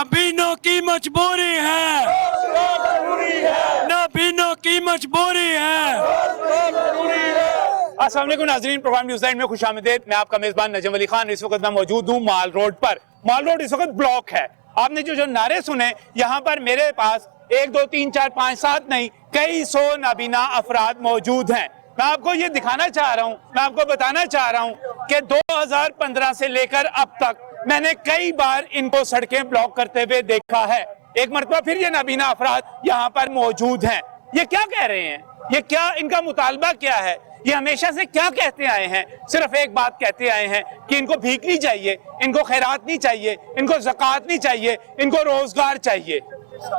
नबीनों की मजबूरी है, नबीनों की मजबूरी है। अस्सलाम वालेकुम नाज़रीन, प्रोग्राम न्यूज़ में खुशामदीद। मैं आपका मेज़बान नजम अली खान। इस वक्त मैं मौजूद हूँ माल रोड पर। माल रोड इस वक्त ब्लॉक है। आपने जो नारे सुने, यहाँ पर मेरे पास 1 2 3 4 5 7 नहीं, कई सौ नाबीना अफराद मौजूद हैं। मैं आपको ये दिखाना चाह रहा हूँ, मैं आपको बताना चाह रहा हूँ कि 2015 से लेकर अब तक मैंने कई बार इनको सड़कें ब्लॉक करते हुए देखा है। एक मरतबा फिर ये नाबीना अफराद यहाँ पर मौजूद हैं। ये क्या कह रहे हैं? ये क्या, इनका मुतालबा क्या है? ये हमेशा से क्या कहते आए हैं? सिर्फ एक बात कहते आए हैं कि इनको भीख नहीं चाहिए, इनको खैरात नहीं चाहिए, इनको ज़कात नहीं चाहिए, इनको रोजगार चाहिए।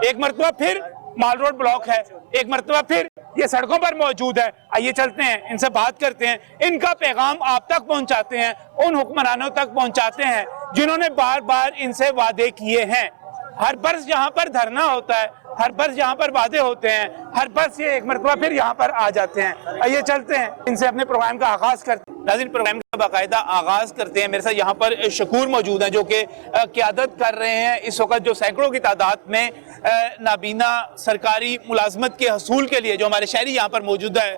एक मरतबा फिर माल रोड ब्लॉक है, एक मरतबा फिर ये सड़कों पर मौजूद है। आइए चलते हैं, इनसे बात करते हैं, इनका पैगाम आप तक पहुंचाते हैं, उन हुक्मरानों तक पहुंचाते हैं जिन्होंने बार बार इनसे वादे किए हैं। हर बरस यहाँ पर धरना होता है, हर बरस यहाँ पर वादे होते हैं, हर बरस ये एक मरतबा फिर यहाँ पर आ जाते हैं। आइए चलते हैं, इनसे अपने प्रोग्राम का आगाज करते हैं। नाज़रीन, प्रोग्राम का बाकायदा आगाज करते हैं। मेरे साथ यहाँ पर शकूर मौजूद हैं जो कि क़यादत कर रहे हैं इस वक्त जो सैकड़ों की तादाद में नाबीना सरकारी मुलाजमत के हसूल के लिए जो हमारे शहरी यहाँ पर मौजूद है।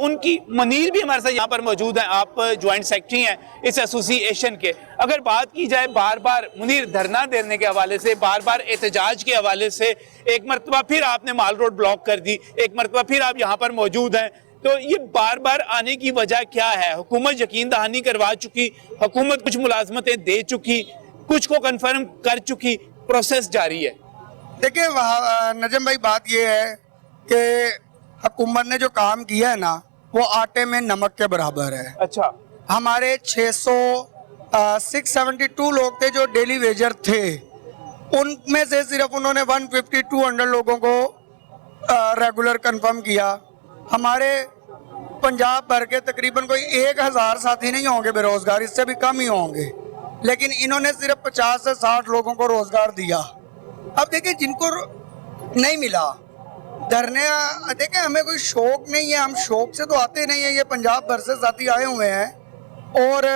उनकी मनीर भी हमारे साथ यहाँ पर मौजूद हैं। आप ज्वाइंट सेक्रेटरी हैं इस एसोसिएशन के। अगर बात की जाए बार बार मुनीर धरना देने के हवाले से, बार बार एहतजाज के हवाले से, एक मरतबा फिर आपने माल रोड ब्लॉक कर दी, एक मरतबा फिर आप यहाँ पर मौजूद हैं, तो ये बार बार आने की वजह क्या है? हुकूमत यकीन दहानी करवा चुकी, हुकूमत कुछ मुलाजमतें दे चुकी, कुछ को कन्फर्म कर चुकी, प्रोसेस जारी है। देखिए नजम भाई, बात ये है कि हुकूमत ने जो काम किया है ना, वो आटे में नमक के बराबर है। अच्छा, हमारे 672 लोग थे जो डेली वेजर थे, उनमें से सिर्फ उन्होंने 150-200 लोगों को रेगुलर कंफर्म किया। हमारे पंजाब भर के तकरीबन कोई 1000 साथी नहीं होंगे बेरोजगार, इससे भी कम ही होंगे, लेकिन इन्होंने सिर्फ 50 से 60 लोगों को रोजगार दिया। अब देखिए, जिनको नहीं मिला धरने, देखिए हमें कोई शौक नहीं है, हम शौक से तो आते नहीं है। ये पंजाब भर से साथी आए हुए हैं और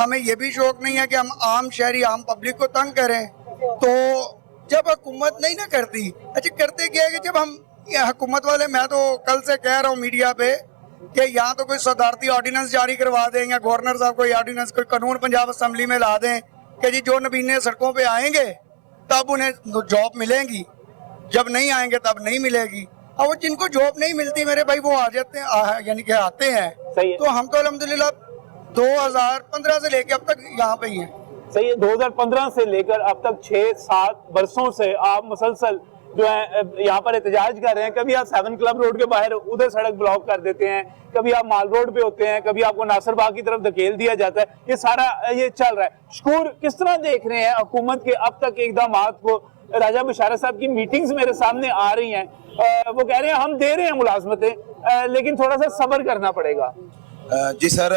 हमें ये भी शौक नहीं है कि हम आम शहरी, आम पब्लिक को तंग करें। तो जब हुकूमत नहीं ना करती, अच्छा करते क्या है कि जब हम हुकूमत वाले, मैं तो कल से कह रहा हूँ मीडिया पे कि यहाँ तो कोई सदारती ऑर्डिनेंस जारी करवा दें या गवर्नर साहब कोई ऑर्डिनेंस, कोई कानून पंजाब असम्बली में ला दें कि जी जो नबीने सड़कों पे आएंगे तब उन्हें जॉब मिलेगी, जब नहीं आएंगे तब नहीं मिलेगी। और वो जिनको जॉब नहीं मिलती मेरे भाई, वो आ जाते हैं, यानी कि आते हैं। तो हम तो अल्हम्दुलिल्लाह 2015 से लेके अब तक यहाँ पे ही हैं। सही है, 2015 से लेकर अब तक 6-7 वर्षों से आप मुसलसल जो है यहाँ पर एहतजाज कर रहे हैं। कभी आप 7 क्लब रोड के बाहर उधर सड़क ब्लॉक कर देते हैं, कभी आप माल रोड पे होते हैं, कभी आपको नासिर बाग की तरफ धकेल दिया जाता है। ये सारा ये चल रहा है। शकूर, किस तरह देख रहे हैं हुकूमत के अब तक इकदामात को? राजा बशारत साहब की मीटिंग्स मेरे सामने आ रही हैं, वो कह रहे हैं हम दे रहे हैं मुलाजमतें, लेकिन थोड़ा सा सब्र करना पड़ेगा। जी सर,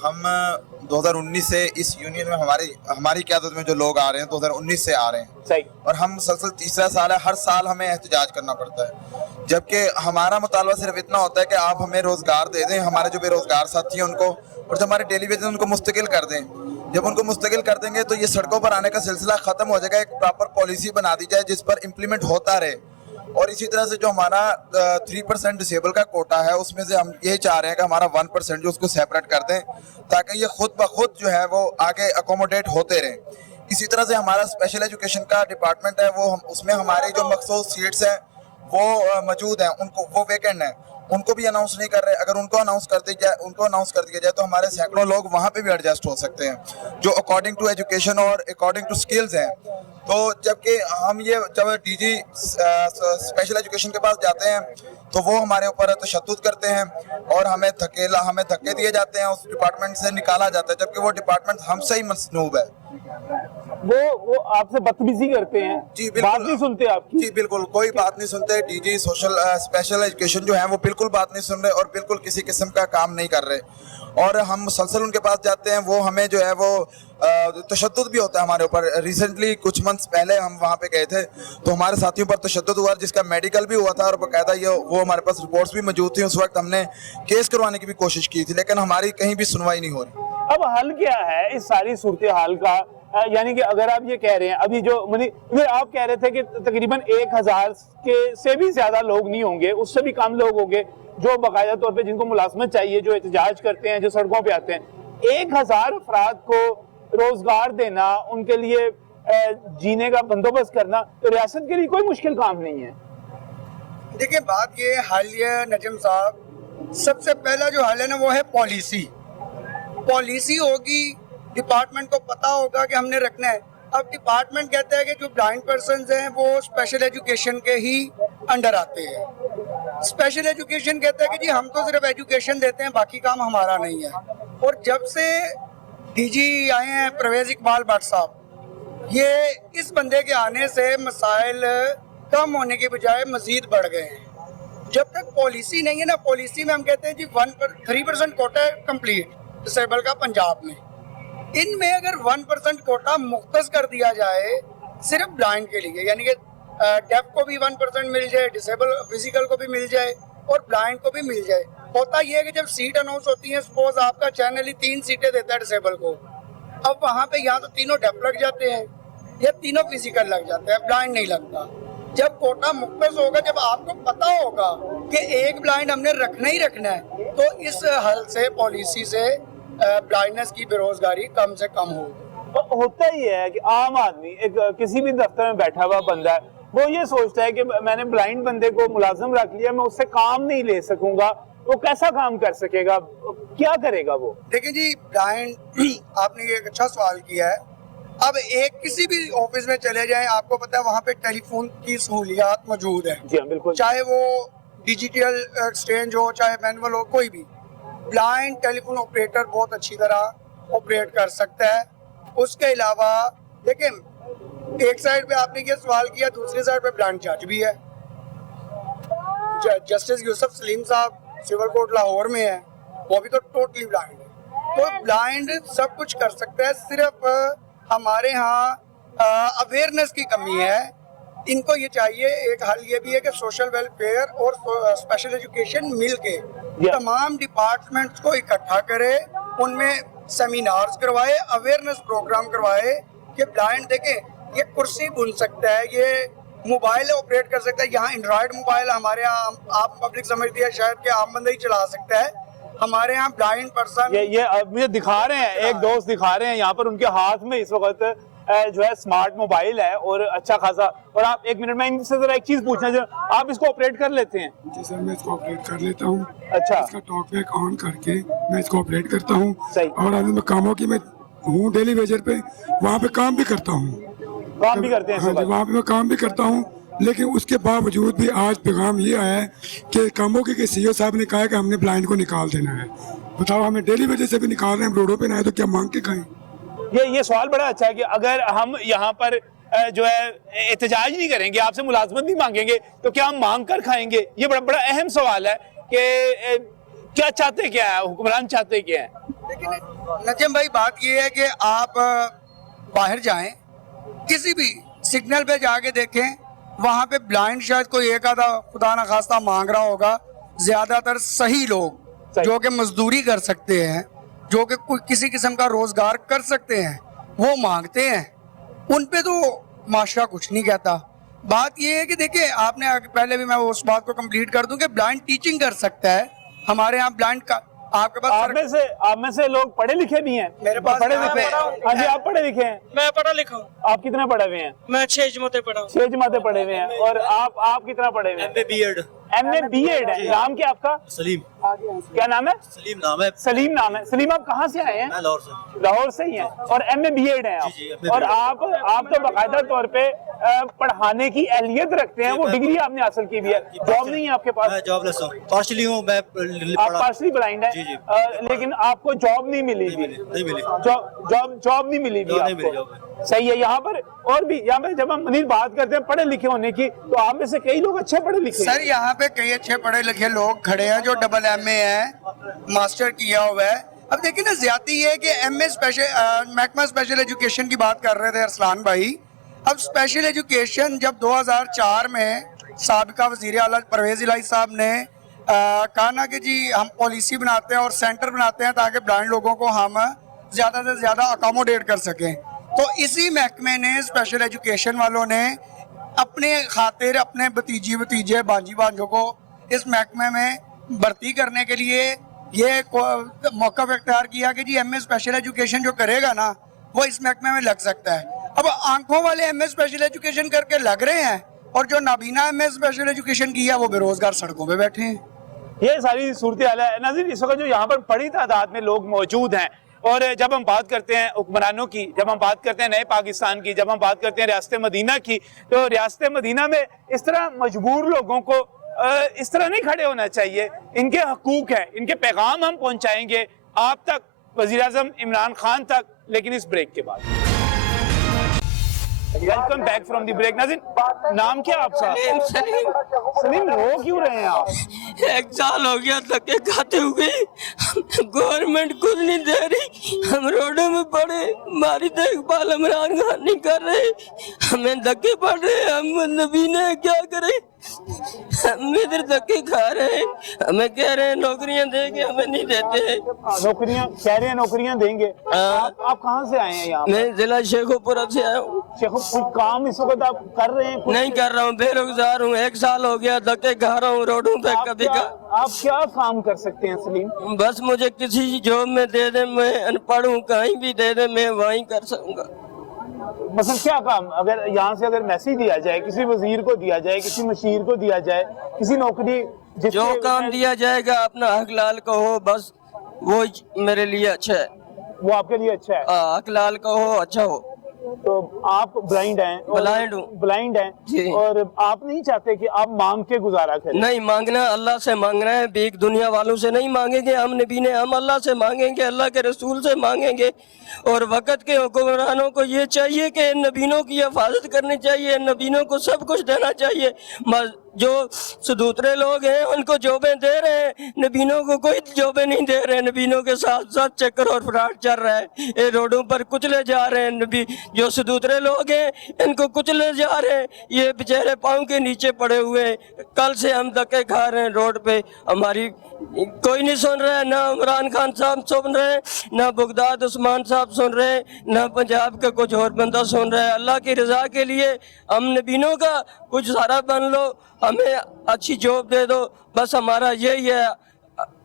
हम 2019 से इस यूनियन में हमारी क़यादत में जो लोग आ रहे हैं 2019 से आ रहे हैं। सही। और हम मुसलसल तीसरा साल है, हर साल हमें एहतजाज करना पड़ता है, जबकि हमारा मुतालबा सिर्फ इतना होता है कि आप हमें रोजगार दे दें, हमारे जो बेरोजगार साथी हैं उनको, और जो हमारे डेली वेजेस उनको मुस्तकिल कर दें। जब उनको मुस्तकिल कर देंगे तो ये सड़कों पर आने का सिलसिला खत्म हो जाएगा। एक प्रॉपर पॉलिसी बना दी जाए जिस पर इम्प्लीमेंट होता रहे। और इसी तरह से जो हमारा 3% डिसेबल का कोटा है, उसमें से हम यही चाह रहे हैं कि हमारा 1% जो उसको सेपरेट कर दें, ताकि ये खुद ब खुद जो है वो आगे अकोमोडेट होते रहें। इसी तरह से हमारा स्पेशल एजुकेशन का डिपार्टमेंट है, वो उसमें हमारे जो मखसूस सीट्स हैं वो मौजूद हैं, उनको वो वैकेंट हैं, उनको भी अनाउंस नहीं कर रहे। अगर उनको अनाउंस कर दिया जाए तो हमारे सैकड़ों लोग वहाँ पे भी एडजस्ट हो सकते हैं, जो अकॉर्डिंग टू एजुकेशन और अकॉर्डिंग टू स्किल्स हैं। तो जबकि हम ये जब डीजी स्पेशल एजुकेशन के पास जाते हैं तो वो हमारे ऊपर तशद्दुद करते हैं और हमें धक्के दिए जाते हैं, उस डिपार्टमेंट से निकाला जाता है, जबकि वो डिपार्टमेंट हमसे ही मसनूब है। वो आपसे बदतमीजी करते हैं। जी बिल्कुल, बात नहीं सुनते आपकी। जी बिल्कुल, कोई बात नहीं सुनते। डीजी स्पेशल एजुकेशन जो है वो बिल्कुल बात नहीं सुन रहे और बिल्कुल किसी किस्म का काम नहीं कर रहे। और हम मुसलसल उनके पास जाते हैं, वो हमें जो है वो तशद्दुद भी होता है हमारे ऊपर। रिसेंटली कुछ मंथ्स पहले हम वहाँ पे गए थे तो हमारे साथियों पर तशद्दुद हुआ, जिसका मेडिकल भी हुआ था और बाकायदा वो हमारे पास रिपोर्ट्स भी मौजूद थी। उस वक्त हमने केस करवाने की भी कोशिश की थी, लेकिन हमारी कहीं भी सुनवाई नहीं हो रही। अब हल क्या है इस सारी सूरत हाल का? यानी कि अगर आप ये कह रहे हैं अभी जो आप कह रहे थे कि तकरीबन 1000 के से भी ज्यादा लोग नहीं होंगे, उससे भी कम लोग होंगे जो बाकायदा तौर पे जिनको मुलाजमत चाहिए, जो एहतजाज करते हैं, जो सड़कों पे आते हैं। 1000 अफराद को रोजगार देना, उनके लिए जीने का बंदोबस्त करना तो रियासत के लिए कोई मुश्किल काम नहीं है। देखिए बात ये हालिया नजम साहब, सबसे पहला जो हाल है ना वो है पॉलिसी। पॉलिसी होगी, डिपार्टमेंट को पता होगा कि हमने रखना है। अब डिपार्टमेंट कहता है कि जो ब्लाइंड पर्सन्स हैं वो स्पेशल एजुकेशन के ही अंडर आते हैं। स्पेशल एजुकेशन कहता है कि जी हम तो सिर्फ एजुकेशन देते हैं, बाकी काम हमारा नहीं है। और जब से डीजी आए हैं परवेज इकबाल भट्ट साहब, ये इस बंदे के आने से मसाइल कम होने के बजाय मजीद बढ़ गए हैं। जब तक पॉलिसी नहीं है ना, पॉलिसी में हम कहते हैं जी 3% कोटा कंप्लीट डिसेबल का पंजाब में, इनमें अगर 1% कोटा मुख्तस कर दिया जाए सिर्फ ब्लाइंड के लिए, यानी कि डेफ को भी 1% मिल जाए, डिसेबल फिजिकल को भी मिल जाए और ब्लाइंड को भी मिल जाए। होता यह है कि जब सीट अनाउंस होती है, सपोज आपका चैनल ही 3 सीटें देता है डिसेबल को, अब वहाँ पे या तो तीनों डेफ लग जाते हैं या तीनों फिजिकल लग जाते हैं, ब्लाइंड नहीं लगता। जब कोटा मुख्तस होगा, जब आपको पता होगा कि एक ब्लाइंड हमने रखना ही रखना है, तो इस हल से पॉलिसी से ब्लाइंडनेस की बेरोजगारी कम से कम होगी। होता ही है कि आम आदमी एक किसी भी दफ्तर में बैठा हुआ बंदा है, वो ये सोचता है कि मैंने ब्लाइंड बंदे को मुलाजिम रख लिया, मैं उससे काम नहीं ले सकूंगा, वो कैसा काम कर सकेगा, क्या करेगा वो? देखिए जी, ब्लाइंड आपने ये एक अच्छा सवाल किया है। अब एक किसी भी ऑफिस में चले जाएं, आपको पता है वहाँ पे टेलीफोन की सहूलियात मौजूद है। जी हाँ, बिल्कुल। चाहे वो डिजिटल एक्सचेंज हो, चाहे मैनुअल हो, कोई भी ब्लाइंड टेलीफोन ऑपरेटर बहुत अच्छी तरह ऑपरेट कर सकता है। उसके अलावा देखिए, एक साइड पे आपने ये सवाल किया, दूसरी साइड पे ब्लाइंड जज भी है। जस्टिस यूसुफ सलीम साहब सिविल कोर्ट लाहौर में है, वो भी तो टोटली ब्लाइंड है। तो ब्लाइंड सब कुछ कर सकता है, सिर्फ हमारे यहाँ अवेयरनेस की कमी है। इनको ये चाहिए, एक हल ये भी है कि सोशल वेलफेयर और स्पेशल एजुकेशन मिलके तमाम डिपार्टमेंट्स को इकट्ठा करे, उनमें सेमिनार्स करवाए, अवेयरनेस प्रोग्राम करवाए कि ब्लाइंड देखें ये कुर्सी बुन सकता है, ये मोबाइल ऑपरेट कर सकता है। यहाँ एंड्रॉयड मोबाइल हमारे यहाँ आप पब्लिक समझती है शायद कि आम बंदा ही चला सकता है, हमारे यहाँ ब्लाइंड पर्सन ये अब मुझे दिखा रहे हैं, एक दोस्त दिखा रहे हैं यहाँ पर, उनके हाथ में इस वक्त जो है स्मार्ट मोबाइल है और अच्छा खासा। और आप एक मिनट में इनसे जरा एक चीज पूछना चाहूँ, आप इसको ऑपरेट कर लेते हैं? जी सर, मैं इसको ऑपरेट कर लेता हूँ। अच्छा, इसका टॉक बैक ऑन करके मैं इसको ऑपरेट करता हूँ। सही। और अभी मैं कामों की मैं हूँ डेली वेजर पे, वहाँ पे काम भी करता हूँ। काम भी करते हैं? हाँ जी, वहाँ पे मैं काम भी करता हूँ, लेकिन उसके बावजूद भी आज पैगाम ये आया है कि कामों के सीईओ साहब ने कहा है कि हमने ब्लाइंड को निकाल देना है। बताओ, हमें डेली वेजर से भी निकाल रहे हैं, रोडों पे ना आए तो क्या मांग के खाएं? ये सवाल बड़ा अच्छा है कि अगर हम यहाँ पर जो है एहतजाज नहीं करेंगे, आपसे मुलाजमत नहीं मांगेंगे, तो क्या हम मांग कर खाएंगे? ये बड़ा बड़ा अहम सवाल है कि क्या चाहते क्या है हुक्मरान, चाहते क्या है? लेकिन नजम भाई बात ये है कि आप बाहर जाएं, किसी भी सिग्नल पे जाके देखें, वहाँ पे ब्लाइंड शायद कोई एक आधा खुदा न खास्ता मांग रहा होगा। ज्यादातर सही लोग जो कि मजदूरी कर सकते हैं, जो कि कोई किसी किस्म का रोजगार कर सकते हैं, वो मांगते हैं। उन पे तो माशरा कुछ नहीं कहता। बात ये है कि देखिए, आपने पहले भी मैं उस बात को कंप्लीट कर दूं कि ब्लाइंड टीचिंग कर सकता है। हमारे यहाँ ब्लाइंड का आपके पास आप में से लोग पढ़े लिखे भी हैं? मेरे पास पढ़े लिखे? हाँ जी, आप पढ़े लिखे हैं? मैं पढ़ा लिखा हूँ। आप कितना पढ़े हुए हैं? मैं 6 जमातें पढ़ा हूँ। 6 जमातें पढ़े हुए हैं। और आप कितना पढ़े हुए हैं? MA B.Ed है। नाम क्या आपका? सलीम। क्या नाम है? सलीम नाम है। सलीम नाम है। सलीम, आप कहाँ से आए हैं? मैं लाहौर से। लाहौर से ही हैं और MA B.Ed हैं आप? जी, MA और आप तो बाकायदा तौर पे पढ़ाने की अहलियत रखते हैं, वो डिग्री आपने हासिल की भी है। जॉब नहीं है आपके पास? मैं जॉबलेस हूँ, पार्शली हूँ मैं। आप पार्शली ब्लाइंड है? जी, जी। लेकिन आपको जॉब नहीं मिली भी? नहीं मिली। जॉब नहीं मिली भी आपको? सही है। यहाँ पर और भी, यहाँ पे जब हम मुनीर बात करते हैं पढ़े लिखे होने की, तो आप में से कई लोग अच्छे पढ़े लिखे सर, यहाँ पे कई अच्छे पढ़े लिखे लोग खड़े हैं जो डबल MA है, मास्टर किया हुआ है। अब देखिए ना, ज्यादा ये है कि MA स्पेशल महकमा स्पेशल एजुकेशन की बात कर रहे थे अरसलान भाई। अब स्पेशल एजुकेशन जब 2004 में साबिका वजीर आला परवेज इलाही साहब ने कहा ना कि जी हम पॉलिसी बनाते हैं और सेंटर बनाते हैं ताकि ब्लाइंड लोगों को हम ज्यादा से ज्यादा अकोमोडेट कर सकें, तो इसी महकमे ने, स्पेशल एजुकेशन वालों ने अपने खातिर अपने भतीजे बांजी भांजों को इस महकमे में भर्ती करने के लिए ये मौका इख्तियार किया कि जी एमए स्पेशल एजुकेशन जो करेगा ना वो इस महकमे में लग सकता है। अब आंखों वाले एमए स्पेशल एजुकेशन करके लग रहे हैं और जो नाबीना एमए स्पेशल एजुकेशन किया वो बेरोजगार सड़कों पे बैठे हैं। ये सारी सूरत हाल है नाज़रीन। इस वक्त जो यहाँ पर बड़ी तादाद में लोग मौजूद हैं और जब हम बात करते हैं हुक्मरानों की, जब हम बात करते हैं नए पाकिस्तान की, जब हम बात करते हैं रियासत मदीना की, तो रियासत मदीना में इस तरह मजबूर लोगों को इस तरह नहीं खड़े होना चाहिए। इनके हकूक हैं, इनके पैगाम हम पहुंचाएंगे आप तक, वज़ीर आज़म इमरान खान तक, लेकिन इस ब्रेक के बाद। Welcome back from the break. नाज़रीन, नाम क्या आपका? सलीम, रो क्यों रहे हैं आप? 1 साल हो गया धक्के खाते हुए, गवर्नमेंट कुछ नहीं दे रही, हम रोडों में पड़े, हमारी देखभाल इमरान खान नहीं कर रहे, हमें धक्के पड़ रहे, हम नबीने क्या करें, हम इधर धक्के खा रहे हैं, हमें कह रहे हैं नौकरियां देंगे, हमें नहीं देते। नौकरियां कह रहे हैं, नौकरियां देंगे। आप कहाँ से आए हैं यहाँ? मैं जिला शेखोपुरा से आया हूँ। कोई काम इस वक्त आप कर रहे हैं? नहीं कर रहा हूँ, बेरोजगार हूँ, 1 साल हो गया धक्के खा रहा हूँ रोडों पे। कभी का आप क्या काम कर सकते हैं सलीम? बस मुझे किसी जॉब में दे दे, मैं अनपढ़ हूँ, कहीं भी दे दे, मैं वहीं कर सकूंगा। मतलब क्या काम? अगर यहाँ से अगर मैसेज दिया जाए, किसी वजीर को दिया जाए, किसी मशीर को दिया जाए, किसी नौकरी, जो काम दिया जाएगा अपना हक लाल का हो, बस वो मेरे लिए अच्छा है। वो आपके लिए अच्छा है? हक लाल का हो, अच्छा हो। तो आप ब्लाइंड हैं? ब्लाइंड हैं और आप नहीं चाहते कि आप मांग के गुजारा करें? नहीं मांगना, अल्लाह से मांगना है, भीख दुनिया वालों से नहीं मांगेंगे हम नबी ने, हम अल्लाह से मांगेंगे, अल्लाह के रसूल से मांगेंगे। और वक़्त के हुक्मरानों को ये चाहिए कि नबीनों की हिफाजत करनी चाहिए, नबीनों को सब कुछ देना चाहिए। जो सदूतरे लोग हैं उनको जॉबें दे रहे हैं, नबीनों को कोई जॉबें नहीं दे रहे हैं। नबीनों के साथ साथ चक्कर और फ्रॉड चल रहा है, ये रोडों पर कुचले जा रहे हैं। नबी जो सदूतरे लोग हैं इनको कुचले जा रहे हैं, ये बेचारे पाँव के नीचे पड़े हुए हैं। कल से हम धक्के खा रहे हैं रोड पे, हमारी कोई नहीं सुन रहा है, ना इमरान खान साहब सुन रहे हैं, ना बगदाद उस्मान साहब सुन रहे हैं, ना पंजाब का कुछ और बंदा सुन रहा है। अल्लाह की रजा के लिए हम नबीनों का कुछ सारा बन लो, हमें अच्छी जॉब दे दो, बस हमारा यही है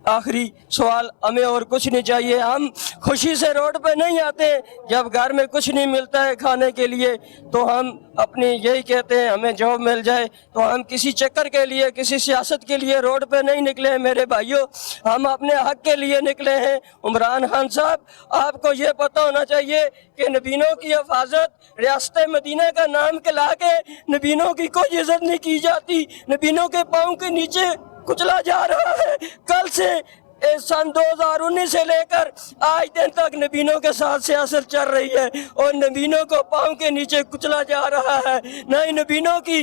आखिरी सवाल। हमें और कुछ नहीं चाहिए। हम खुशी से रोड पे नहीं आते, जब घर में कुछ नहीं मिलता है खाने के लिए तो हम अपनी यही कहते हैं हमें जॉब मिल जाए। तो हम किसी चक्कर के लिए, किसी सियासत के लिए रोड पे नहीं निकले हैं मेरे भाइयों, हम अपने हक के लिए निकले हैं। इमरान खान साहब, आपको ये पता होना चाहिए कि नबीनों की हिफाजत, रियासत मदीना का नाम खिला के नबीनों की कोई इज्जत नहीं की जाती, नबीनों के पाँव के नीचे कुचला जा रहा है। कल से सन 2019 से लेकर आज दिन तक नबीनों के साथ सियासत चल रही है और नबीनों को पाँव के नीचे कुचला जा रहा है। न ही नबीनों की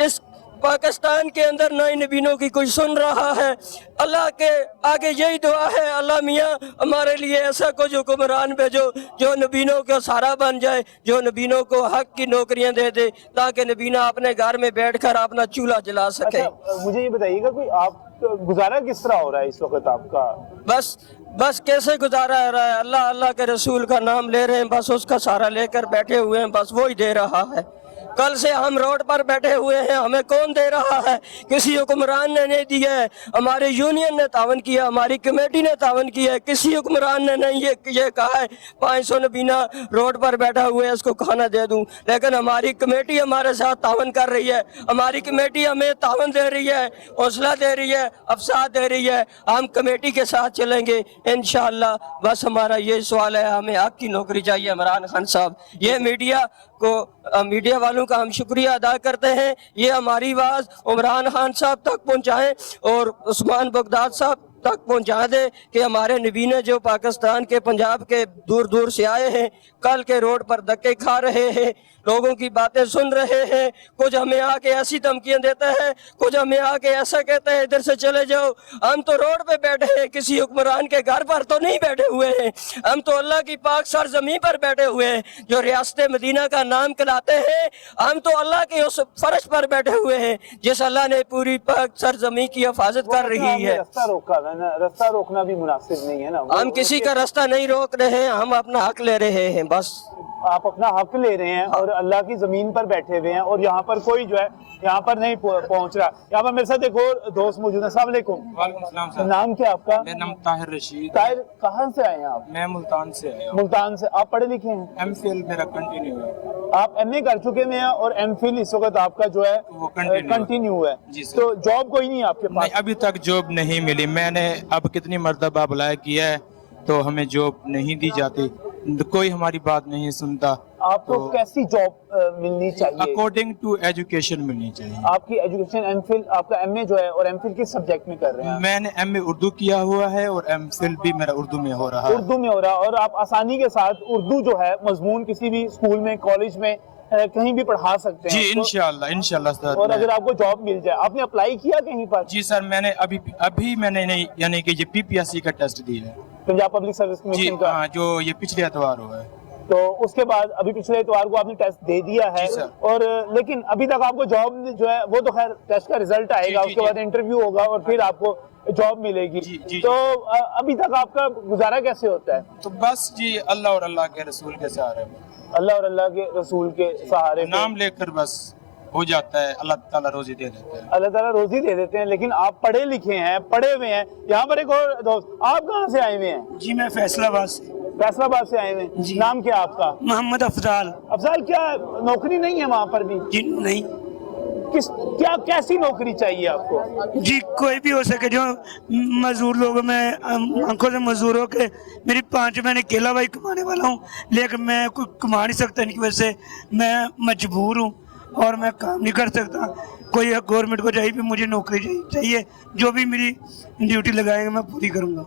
इस पाकिस्तान के अंदर न ही नबीनों की कोई सुन रहा है। अल्लाह के आगे यही दुआ है, अल्लाह मियाँ हमारे लिए ऐसा कुछ हुक्मरान भेजो जो नबीनों का सहारा बन जाए, जो नबीनों को हक की नौकरियां दे दे, ताकि नबीना अपने घर में बैठकर अपना चूल्हा जला सके। अच्छा, मुझे ये बताइएगा कोई आप गुजारा किस तरह हो रहा है इस वक्त आपका? बस कैसे गुजारा हो रहा है, अल्लाह अल्लाह के रसूल का नाम ले रहे हैं, बस उसका सहारा लेकर बैठे हुए हैं, बस वो ही दे रहा है। कल से हम रोड पर बैठे हुए हैं, हमें कौन दे रहा है? किसी हुक्मरान ने नहीं दिया है, हमारी यूनियन ने तावन किया, हमारी कमेटी ने तावन किया है, किसी हुक्मरान ने नहीं ये कहा है 500 नबीना रोड पर बैठा हुआ है इसको खाना दे दूं। लेकिन हमारी कमेटी हमारे साथ तावन कर रही है, हमारी कमेटी हमें तावन दे रही है, हौसला दे रही है, अफसाद दे रही है। हम कमेटी के साथ चलेंगे इंशाअल्लाह। बस हमारा ये सवाल है, हमें हक की नौकरी चाहिए। इमरान खान साहब, ये मीडिया वालों का हम शुक्रिया अदा करते हैं, ये हमारी आवाज़ इमरान खान साहब तक पहुंचाएं और उस्मान बगदाद साहब तक पहुंचा दे कि हमारे नबीने जो पाकिस्तान के पंजाब के दूर दूर से आए हैं, कल के रोड पर धक्के खा रहे हैं, लोगों की बातें सुन रहे हैं। कुछ हमें आके ऐसी धमकियां देता है, कुछ हमें आके ऐसा कहता है इधर से चले जाओ। हम तो रोड पे बैठे हैं, किसी हुक्मरान के घर पर तो नहीं बैठे हुए हैं। हम तो अल्लाह की पाक सरजमीन पर बैठे हुए हैं, जो रियासत मदीना का नाम कहलाते हैं। हम तो अल्लाह के उस फर्श पर बैठे हुए हैं जिस अल्लाह ने पूरी पाक सरजमीन की हिफाजत कर रही है। रास्ता रोका है ना, रास्ता रोकना भी मुनासिब नहीं है ना। हम किसी का रास्ता नहीं रोक रहे हैं, हम अपना हक ले रहे हैं बस। आप अपना हक ले रहे हैं और अल्लाह की जमीन पर बैठे हुए हैं और यहाँ पर कोई जो है यहाँ पर नहीं पहुँच रहा। यहाँ पर मेरे साथ एक और दोस्त मौजूद है। अस्सलाम वालेकुम। वालेकुम सलाम सर। नाम क्या आपका? मेरा नाम ताहिर रशीद। ताहिर, कहाँ से आए हैं आप? मैं मुल्तान से आया हूँ। मुल्तान से। आप पढ़े लिखे हैं? एमफिल मेरा कंटिन्यू है। आप एमए कर चुके हैं और एमफिल इस वक्त आपका जो है वो कंटिन्यू है। जी सर। तो जॉब कोई नहीं है आपके नहीं, पास? अभी तक जॉब नहीं मिली। मैंने अब कितनी मरतबा अप्लाई किया है तो हमें जॉब नहीं दी जाती, कोई हमारी बात नहीं सुनता। आपको तो कैसी जॉब मिलनी चाहिए? अकॉर्डिंग टू एजुकेशन मिलनी चाहिए। आपकी एजुकेशन एमफिल, आपका एमए जो है और एमफिल किस सब्जेक्ट में कर रहे हैं? मैंने एमए उर्दू किया हुआ है और एमफिल भी मेरा उर्दू में हो रहा है। उर्दू में हो रहा है और आप आसानी के साथ उर्दू जो है मजमून किसी भी स्कूल में, कॉलेज में कहीं भी पढ़ा सकते हैं। जी इंशाल्लाह इंशाल्लाह सर। और अगर आपको जॉब मिल जाए, आपने अप्लाई किया कहीं पर? जी सर, मैंने अभी मैंने नहीं, यानी कि ये PPSC का टेस्ट दिया है। पंजाब पब्लिक सर्विस जी कमीशन का। हाँ, जो ये पिछले एतवार हुआ है। तो उसके बाद अभी पिछले इतवार को आपने टेस्ट दे दिया है जी सर। और लेकिन अभी तक आपको जॉब जो है वो तो खैर टेस्ट का रिजल्ट आएगा, जी, उसके जी। बाद इंटरव्यू होगा और फिर आपको जॉब मिलेगी। जी, जी, तो अभी तक आपका गुजारा कैसे होता है? तो बस जी अल्लाह और अल्लाह के रसूल के सहारे में, अल्लाह और अल्लाह के रसूल के सहारे पे नाम लेकर बस हो जाता है। अल्लाह ताला रोजी दे देता है। अल्लाह ताला रोजी दे देते हैं। लेकिन आप पढ़े लिखे हैं, पढ़े हुए हैं। यहाँ पर एक और दोस्त, आप कहाँ से आए हुए हैं? जी मैं फैसलाबाद से। फैसलाबाद से आए हुए हैं। जी। नाम क्या आपका? मोहम्मद अफजाल। अफजाल, क्या नौकरी नहीं है वहाँ पर भी? जी नहीं क्या कैसी नौकरी चाहिए आपको? जी, कोई भी हो सके जो मजदूर लोगों में आंखों से मजदूर हो के। मेरी 5 महीने अकेला भाई कमाने वाला हूँ, लेकिन मैं कुछ कमा नहीं सकता इनकी वजह से। मैं मजबूर हूँ और मैं काम नहीं कर सकता। कोई गवर्नमेंट को चाहिए, मुझे नौकरी चाहिए। जो भी मेरी ड्यूटी लगाएंगे मैं पूरी करूँगा।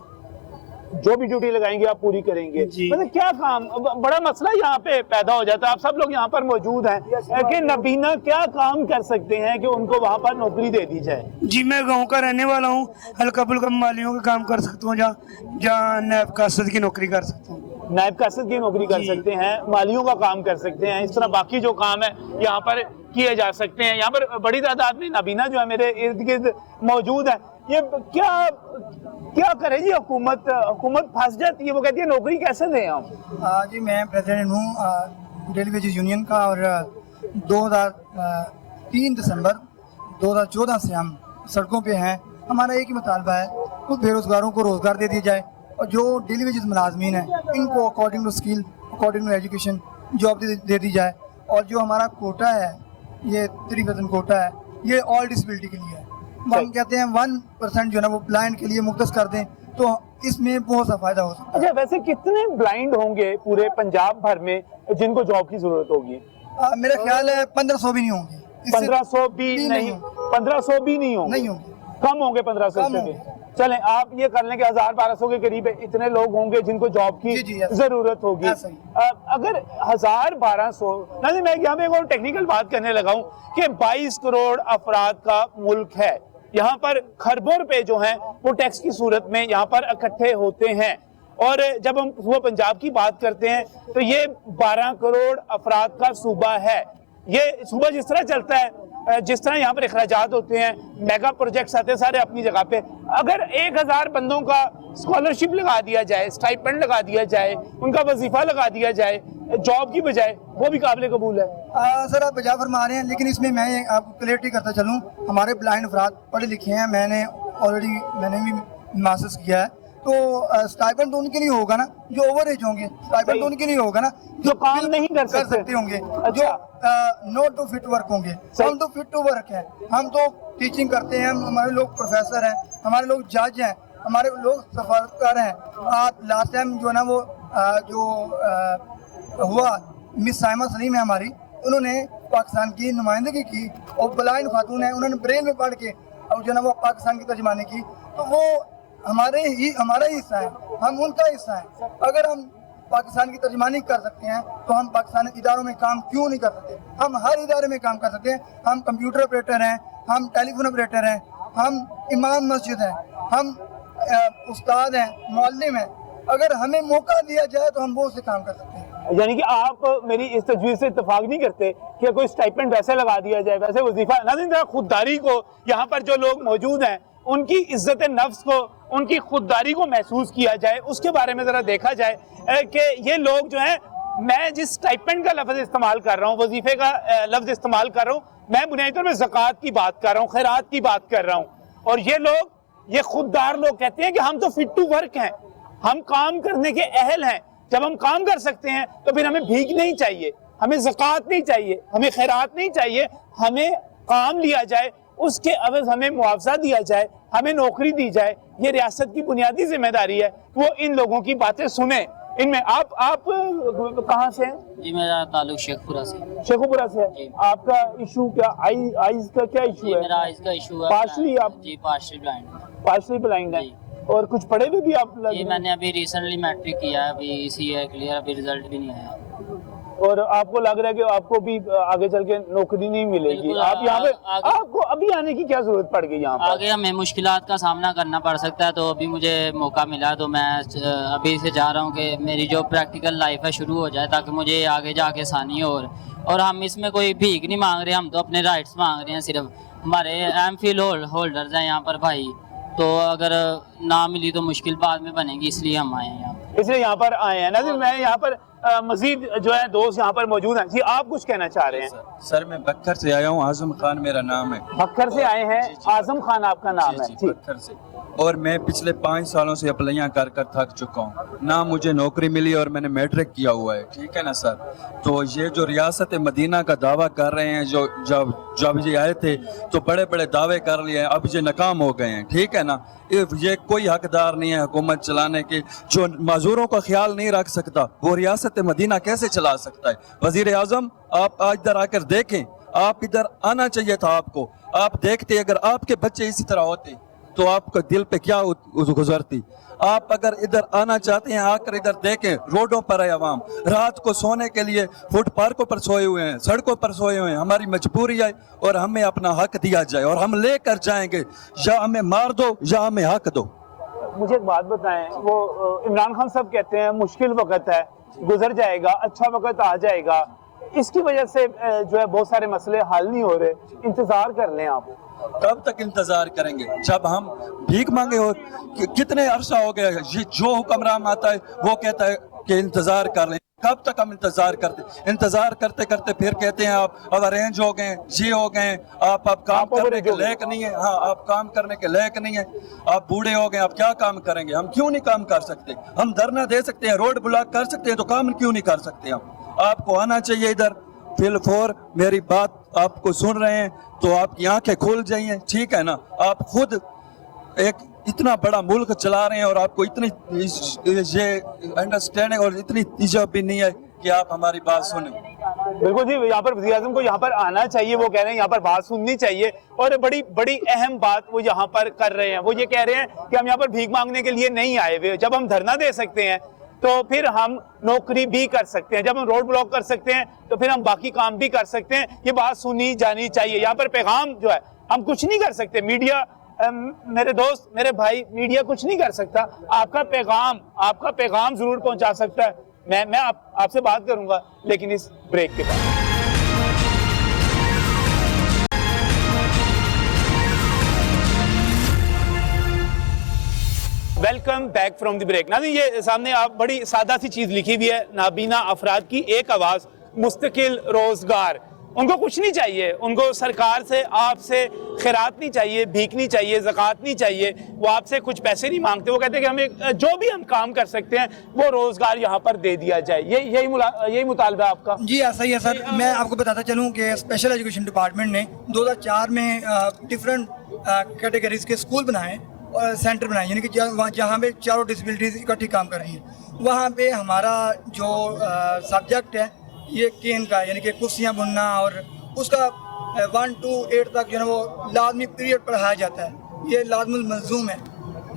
जो भी ड्यूटी लगाएंगे आप पूरी करेंगे। जी। मतलब क्या काम, बड़ा मसला यहाँ पे पैदा हो जाता है। आप सब लोग यहाँ पर मौजूद हैं कि नबीना क्या काम कर सकते हैं कि उनको वहाँ पर नौकरी दे दी जाए? जी मैं गांव का रहने वाला हूँ। हल्का फुल्का मालियों का काम कर सकता हूँ, जहाँ नैब कासद की नौकरी कर सकता हूँ। नायब कासिद की नौकरी कर सकते हैं, मालियों का काम कर सकते हैं। इस तरह बाकी जो काम है यहाँ पर किए जा सकते हैं। यहाँ पर बड़ी तादाद में नबीना जो है मेरे इर्द गिर्द मौजूद है। ये क्या करे जी? हुकूमत फंस जाती है, वो कहती है नौकरी कैसे दें हम? जी मैं प्रेसिडेंट हूँ डेली वेजेस यूनियन का और 3 दिसंबर 2014 से हम सड़कों पे हैं। हमारा एक ही मुतालबा है, कुछ बेरोज़गारों को रोज़गार दे दिया जाए और जो डेली वेजेस मुलाजमीन हैं इनको according to skill, according to education job दे दी जाए। और जो हमारा कोटा है, ये 3% कोटा है, ये ऑल डिसेबिलिटी के लिए है। हम कहते हैं 1% जो है ना वो ब्लाइंड के लिए मुख्तस कर दें तो इसमें बहुत सा फायदा हो सकता है। अच्छा, वैसे कितने ब्लाइंड होंगे पूरे पंजाब भर में जिनको जॉब की जरूरत होगी? मेरा ख्याल है 1500 भी नहीं होंगे। 1500 भी नहीं, 1500 भी नहीं होंगे, नहीं होंगे, कम होंगे 1500 से भी। चलें, आप ये कर लें कि 1000-1200 के करीब इतने लोग होंगे जिनको जॉब की जरूरत होगी। अगर 1000-1200 नहीं, मैं यहाँ पे एक और टेक्निकल बात करने लगा हूँ कि 22 करोड़ अफराद का मुल्क है। यहाँ पर खरबों रुपए जो हैं वो टैक्स की सूरत में यहाँ पर इकट्ठे होते हैं। और जब हम सूबा पंजाब की बात करते हैं तो ये 12 करोड़ अफराद का सूबा है। ये सूबा जिस तरह चलता है, जिस तरह यहाँ पर अखराजात होते हैं, मेगा प्रोजेक्ट्स आते हैं सारे अपनी जगह पे। अगर 1000 बंदों का स्कॉलरशिप लगा दिया जाए, स्टाइपेंड लगा दिया जाए, उनका वजीफा लगा दिया जाए जॉब की बजाय, वो भी काबिल कबूल है। सर आप बजा फरमा रहे हैं, लेकिन इसमें मैं आपको क्लियरिटी करता चलूँ। हमारे ब्लाइंड अफराद पढ़े लिखे हैं, मैंने भी मास्टर्स किया है। तो स्टाइपेंड तो उनके लिए होगा ना जो ओवर एज होंगे, स्टाइपेंड तो उनके लिए होगा ना जो काम नहीं कर सकते होंगे, अच्छा। जो नॉट टू फिट वर्क होंगे। हम तो फिट टू वर्क हैं, हम तो टीचिंग करते हैं, हमारे लोग प्रोफेसर हैं, हमारे लोग जज हैं, हमारे लोग सफारतकार हैं। लास्ट टाइम जो है ना वो हुआ मिस साइमा सलीम है हमारी, उन्होंने पाकिस्तान की नुमाइंदगी की और ब्लाइंड खातून है, उन्होंने ब्रेल में पढ़ के और जो है ना वो पाकिस्तान की तर्जमानी की। तो वो हमारा ही हिस्सा है, हम उनका हिस्सा है। अगर हम पाकिस्तान की तर्जमानी कर सकते हैं तो हम पाकिस्तानी इदारों में काम क्यों नहीं कर सकते? हम हर इदारे में काम कर सकते हैं। हम कंप्यूटर ऑपरेटर हैं, हम टेलीफोन ऑपरेटर हैं, हम इमाम मस्जिद हैं, हम उस्ताद हैं, मुअल्लिम हैं। अगर हमें मौका दिया जाए तो हम बहुत से काम कर सकते हैं। यानी कि आप मेरी इस तजवीज़ से इत्तेफाक नहीं करते कि कोई स्टाइपेंड वैसे लगा दिया जाए, वैसे वजीफा ना, खुददारी को यहाँ पर जो लोग मौजूद हैं उनकी इज्जत नफ्स को, उनकी खुददारी को महसूस किया जाए, उसके बारे में ज़रा देखा जाए कि ये लोग जो हैं, मैं जिस स्टाइपेंड का लफ्ज़ इस्तेमाल कर रहा हूँ, वजीफे का लफ्ज़ इस्तेमाल कर रहा हूँ, मैं बुनियादी तौर पर ज़कात की बात कर रहा हूँ, खैरात की बात कर रहा हूँ। और ये लोग, ये खुददार लोग कहते हैं कि हम तो फिट टू वर्क हैं, हम काम करने के अहल हैं। जब हम काम कर सकते हैं तो फिर हमें भीख नहीं चाहिए, हमें ज़कात नहीं चाहिए, हमें खैरात नहीं चाहिए, हमें काम लिया जाए, उसके अवज़ हमें मुआवजा दिया जाए, हमें नौकरी दी जाए। ये रियासत की बुनियादी जिम्मेदारी है, वो इन लोगों की बातें सुने। इनमें आप कहाँ से हैं? जी मेरा ताल्लुक शेखपुरा से। शेखपुरा से है। आपका इशू क्या, आईज का क्या इशू है? मेरा आइज का इशू है। पार्शली आप? जी पार्शली ब्लाइंड। पार्शली ब्लाइंड है। और कुछ पढ़े भी आप? जी मैंने अभी रिसेंटली मैट्रिक किया है, अभी CA क्लियर, अभी रिजल्ट भी नहीं आया। और आपको लग रहा है कि आपको भी आगे चल के नौकरी नहीं मिलेगी? आप यहाँ पे आपको अभी आने की क्या जरूरत पड़ गई यहाँ पर? आगे हमें मुश्किलात का सामना करना पड़ सकता है, तो अभी मुझे मौका मिला तो मैं अभी से चाह रहा हूँ कि मेरी जो प्रैक्टिकल लाइफ है शुरू हो जाए, ताकि मुझे आगे जाके आसानी हो। और हम इसमें कोई भीख नहीं मांग रहे, हम तो अपने राइट्स मांग रहे हैं। सिर्फ हमारे MPhil होल्डर्स हैं यहाँ पर भाई, तो अगर ना मिली तो मुश्किल बाद में बनेगी, इसलिए हम आए हैं यहाँ। इसलिए यहाँ पर आए हैं ना। मैं यहाँ पर मजीद जो है दोस्त यहाँ पर मौजूद हैं। जी आप कुछ कहना चाह रहे हैं? सर मैं बक्खर से आया हूँ, आजम खान मेरा नाम है। बक्खर से आए हैं? आजम खान आपका नाम है? जी, बक्खर से। और मैं पिछले 5 सालों से अप्लाइयाँ कर कर थक चुका हूँ, ना मुझे नौकरी मिली और मैंने मैट्रिक किया हुआ है, ठीक है ना सर। तो ये जो रियासत मदीना का दावा कर रहे हैं, जो जब ये आए थे तो बड़े बड़े दावे कर लिए हैं, अब ये नाकाम हो गए हैं, ठीक है ना। ये कोई हकदार नहीं है हुकूमत चलाने के। जो मजदूरों का ख्याल नहीं रख सकता वो रियासत मदीना कैसे चला सकता है? वजीर आजम आप इधर आकर देखें, आप इधर आना चाहिए था आपको। आप देखते, अगर आपके बच्चे इसी तरह होते तो आपका दिल पे क्या गुजरती। आप अगर इधर आना चाहते हैं, आकर इधर देखें, रोडों पर है अवाम, रात को सोने के लिए फुट पार्कों पर सोए हुए हैं, सड़कों पर सोए हुए हैं। हमारी मजबूरी है और हमें अपना हक दिया जाए और हम लेकर जाएंगे, या हमें मार दो या हमें हक दो। मुझे एक बात बताएं, वो इमरान खान साहब कहते हैं मुश्किल वक्त है, गुजर जाएगा, अच्छा वक्त आ जाएगा। इसकी वजह से जो है बहुत सारे मसले हल नहीं हो रहे। इंतजार कर लें आप। कब तक इंतजार करेंगे? जब हम भीख मांगे हो, कितने अरसा हो गया, जो हुक्मरान आता है वो कहता है कि इंतजार कर लें। कब तक हम इंतजार करते करते फिर कहते हैं आप अब अरेंज हो गए, जी हो गए, आप काम करने के लायक नहीं है। हाँ, आप काम करने के लायक नहीं है, आप बूढ़े हो गए, आप क्या काम करेंगे? हम क्यों नहीं काम कर सकते? हम धरना दे सकते हैं, रोड ब्लॉक कर सकते हैं, तो काम क्यों नहीं कर सकते हम? आपको आना चाहिए इधर। फिलफोर मेरी बात आपको सुन रहे हैं तो आपकी आंखें खुल जाइए, ठीक है ना। आप खुद एक इतना बड़ा मुल्क चला रहे हैं और आपको इतनी ये अंडरस्टैंडिंग और इतनी इज्जत भी नहीं है कि आप हमारी बात सुने। बिल्कुल जी, यहाँ पर वज़ीर आज़म को यहाँ पर आना चाहिए। वो कह रहे हैं यहाँ पर बात सुननी चाहिए, और बड़ी बड़ी अहम बात वो यहाँ पर कर रहे हैं। वो ये कह रहे हैं कि हम यहाँ पर भीख मांगने के लिए नहीं आए हुए। जब हम धरना दे सकते हैं तो फिर हम नौकरी भी कर सकते हैं, जब हम रोड ब्लॉक कर सकते हैं तो फिर हम बाकी काम भी कर सकते हैं। ये बात सुनी जानी चाहिए। यहाँ पर पैगाम जो है, हम कुछ नहीं कर सकते। मीडिया, मेरे दोस्त, मेरे भाई, मीडिया कुछ नहीं कर सकता। आपका पैगाम जरूर पहुंचा सकता है। मैं आपसे बात करूंगा, लेकिन इस ब्रेक के बाद। Welcome back from the break. नाज़रीन, ये सामने आप बड़ी सादा सी चीज लिखी हुई है, नाबीना अफराद की एक आवाज, मुस्तकिल रोजगार। उनको कुछ नहीं चाहिए, उनको सरकार से, आपसे खैरात नहीं चाहिए, भीख नहीं चाहिए, ज़कात नहीं चाहिए। वो आपसे कुछ पैसे नहीं मांगते। वो कहते हैं कि हमें जो भी हम काम कर सकते हैं वो रोजगार यहाँ पर दे दिया जाए। यही मुतालबा है आपका? जी ऐसा ही है सर। मैं आपको बताता चलूँ कि स्पेशल एजुकेशन डिपार्टमेंट ने 2004 में डिफरेंट कैटेगरीज के स्कूल बनाए और सेंटर बनाए, यानी कि जहाँ पे चारों डिसेबिलिटीज इकट्ठी काम कर रही हैं। वहाँ पे हमारा जो सब्जेक्ट है ये केन का, यानी कि कुर्सियाँ बुनना, और उसका 1 to 8 तक जो है वो लाजमी पीरियड पढ़ाया जाता है। ये लाजमुल मलज़ूम है।